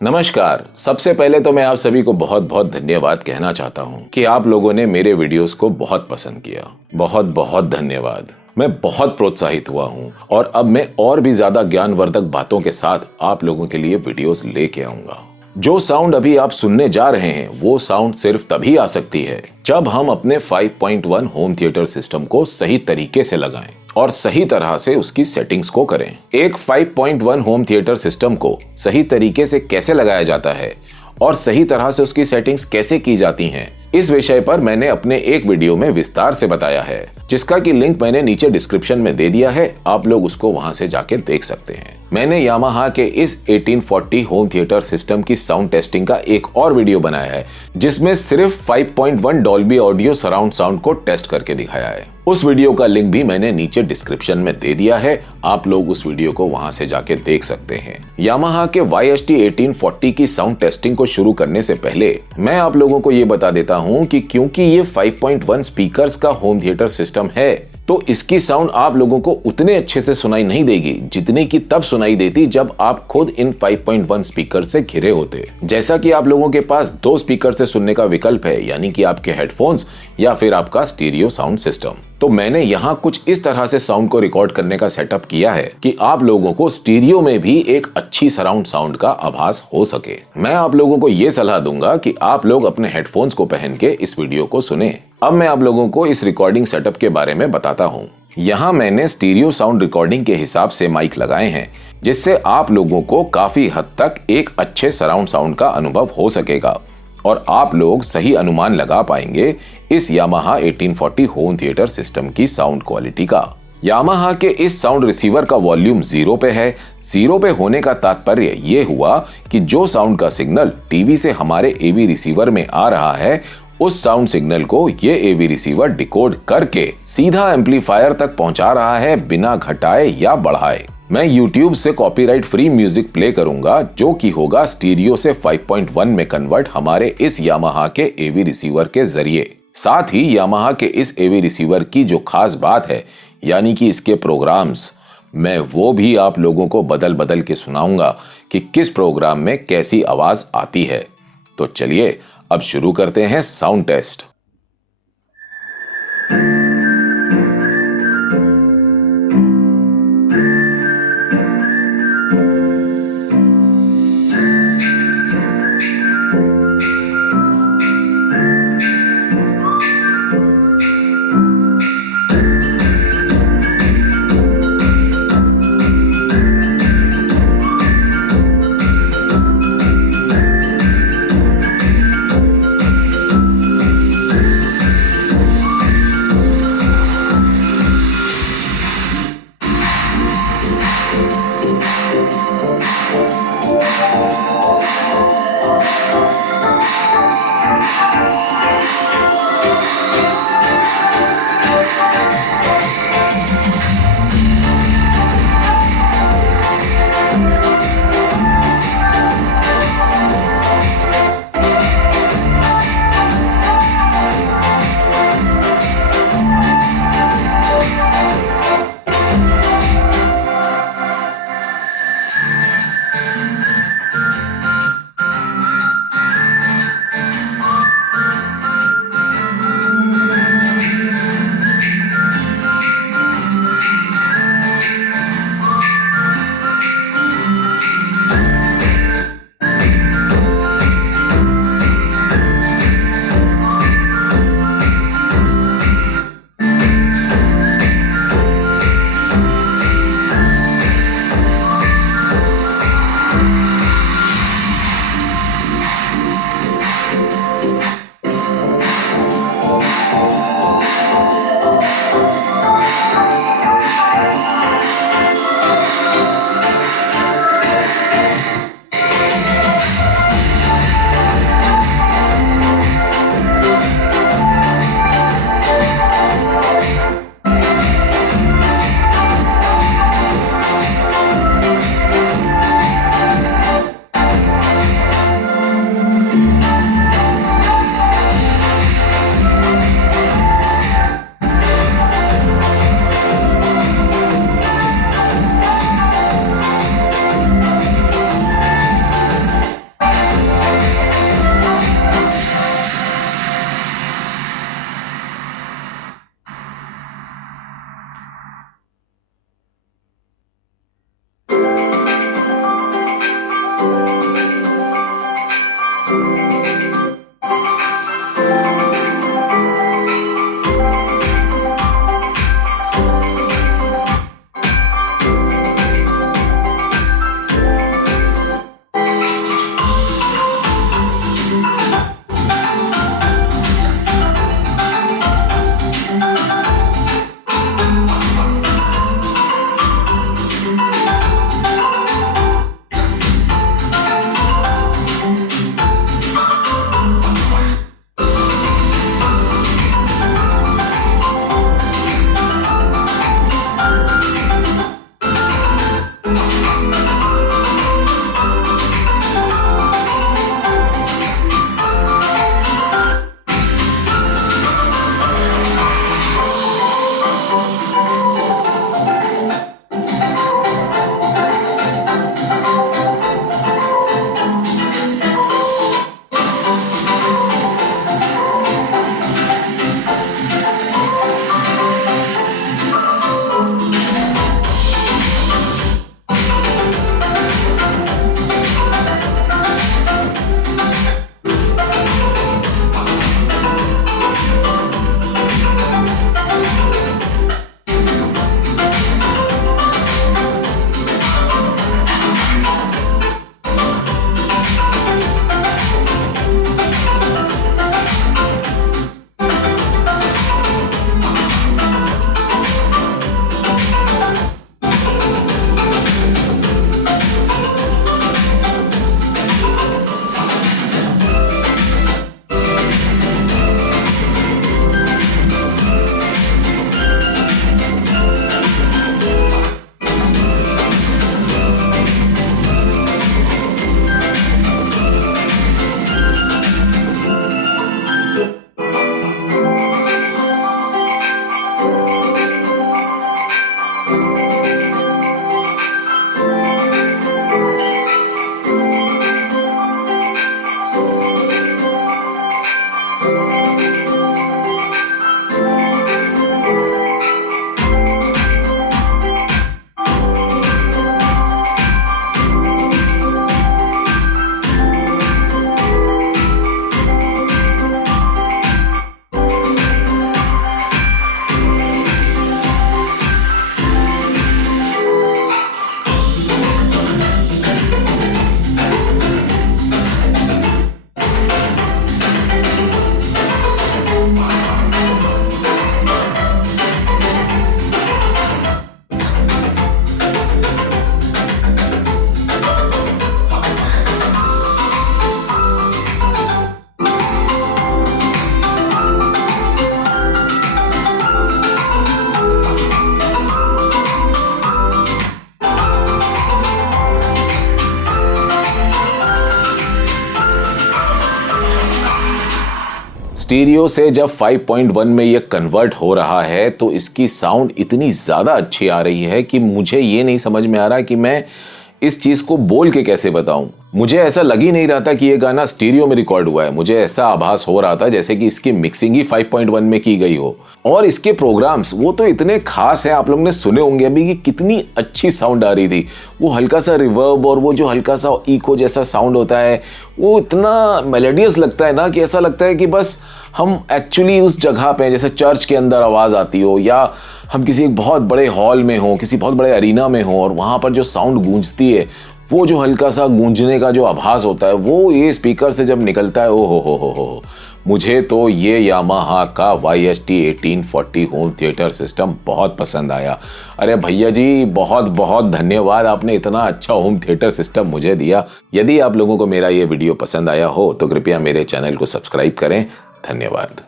नमस्कार। सबसे पहले तो मैं आप सभी को बहुत बहुत धन्यवाद कहना चाहता हूं कि आप लोगों ने मेरे वीडियोस को बहुत पसंद किया। बहुत बहुत धन्यवाद। मैं बहुत प्रोत्साहित हुआ हूं और अब मैं और भी ज्यादा ज्ञानवर्धक बातों के साथ आप लोगों के लिए वीडियोस लेके आऊंगा। जो साउंड अभी आप सुनने जा रहे हैं वो साउंड सिर्फ तभी आ सकती है जब हम अपने 5.1 होम थिएटर सिस्टम को सही तरीके से लगाएं और सही तरह से उसकी सेटिंग्स को करें। एक 5.1 होम थिएटर सिस्टम को सही तरीके से कैसे लगाया जाता है और सही तरह से उसकी सेटिंग्स कैसे की जाती हैं, इस विषय पर मैंने अपने एक वीडियो में विस्तार से बताया है, जिसका की लिंक मैंने नीचे डिस्क्रिप्शन में दे दिया है। आप लोग उसको वहां से जाके देख सकते हैं। मैंने यामाहा के इस 1840 होम थिएटर सिस्टम की साउंड टेस्टिंग का एक और वीडियो बनाया है, जिसमें सिर्फ 5.1 डॉल्बी ऑडियो सराउंड साउंड को टेस्ट करके दिखाया है। उस वीडियो का लिंक भी मैंने नीचे डिस्क्रिप्शन में दे दिया है। आप लोग उस वीडियो को वहां से जाके देख सकते हैं। यामाहा के YST 1840 की साउंड टेस्टिंग को शुरू करने से पहले मैं आप लोगों को ये बता देता हूं कि क्योंकि ये 5.1 स्पीकर्स का होम थिएटर सिस्टम है, तो इसकी साउंड आप लोगों को उतने अच्छे से सुनाई नहीं देगी जितनी की तब सुनाई देती जब आप खुद इन 5.1 स्पीकर से घिरे होते। जैसा कि आप लोगों के पास दो स्पीकर से सुनने का विकल्प है, यानी कि आपके हेडफोन्स या फिर आपका स्टीरियो साउंड सिस्टम। तो मैंने यहाँ कुछ इस तरह से साउंड को रिकॉर्ड करने का सेटअप किया है कि आप लोगों को स्टीरियो में भी एक अच्छी सराउंड साउंड का आभास हो सके। मैं आप लोगों को ये सलाह दूंगा कि आप लोग अपने हेडफोन्स को पहन के इस वीडियो को सुने। अब मैं आप लोगों को इस रिकॉर्डिंग सेटअप के बारे में बताता हूँ। यहाँ मैंने स्टीरियो साउंड रिकॉर्डिंग के हिसाब से माइक लगाए हैं, जिससे आप लोगों को काफी हद तक एक अच्छे सराउंड साउंड का अनुभव हो सकेगा और आप लोग सही अनुमान लगा पाएंगे इस यामाहा 1840 होम थिएटर सिस्टम की साउंड क्वालिटी का। यामाहा के इस साउंड रिसीवर का वॉल्यूम 0 पे है। 0 पे होने का तात्पर्य ये हुआ कि जो साउंड का सिग्नल टीवी से हमारे एवी रिसीवर में आ रहा है, उस साउंड सिग्नल को ये एवी रिसीवर डिकोड करके सीधा एम्पलीफायर तक पहुंचा रहा है, बिना घटाए या बढ़ाए। मैं YouTube से कॉपीराइट फ्री म्यूजिक प्ले करूंगा, जो कि होगा स्टीरियो से 5.1 में कन्वर्ट हमारे इस यामाहा के एवी रिसीवर के जरिए। साथ ही यामाहा के इस एवी रिसीवर की जो खास बात है, यानी कि इसके प्रोग्राम्स, मैं वो भी आप लोगों को बदल बदल के सुनाऊंगा कि किस प्रोग्राम में कैसी आवाज आती है। तो चलिए अब शुरू करते हैं साउंड टेस्ट। स्टीरियो से जब 5.1 में ये कन्वर्ट हो रहा है तो इसकी साउंड इतनी ज़्यादा अच्छी आ रही है कि मुझे ये नहीं समझ में आ रहा कि मैं इस चीज़ को बोल के कैसे बताऊं। मुझे ऐसा लग ही नहीं रहा था कि ये गाना स्टीरियो में रिकॉर्ड हुआ है। मुझे ऐसा आभास हो रहा था जैसे कि इसकी मिक्सिंग ही 5.1 में की गई हो। और इसके प्रोग्राम्स वो तो इतने खास हैं, आप लोगों ने सुने होंगे अभी कि कितनी अच्छी साउंड आ रही थी। वो हल्का सा रिवर्ब और वो जो हल्का सा इको जैसा साउंड होता है वो इतना मेलोडियस लगता है ना कि ऐसा लगता है कि बस हम एक्चुअली उस जगह पे, जैसे चर्च के अंदर आवाज़ आती हो या हम किसी एक बहुत बड़े हॉल में हो, किसी बहुत बड़े अरीना में हो और वहाँ पर जो साउंड गूंजती है, वो जो हल्का सा गूंजने का जो आभास होता है वो ये स्पीकर से जब निकलता है, ओ हो। मुझे तो ये यामाहा का YST 1840 होम थिएटर सिस्टम बहुत पसंद आया। अरे भैया जी, बहुत बहुत धन्यवाद, आपने इतना अच्छा होम थिएटर सिस्टम मुझे दिया। यदि आप लोगों को मेरा ये वीडियो पसंद आया हो तो कृपया मेरे चैनल को सब्सक्राइब करें। धन्यवाद।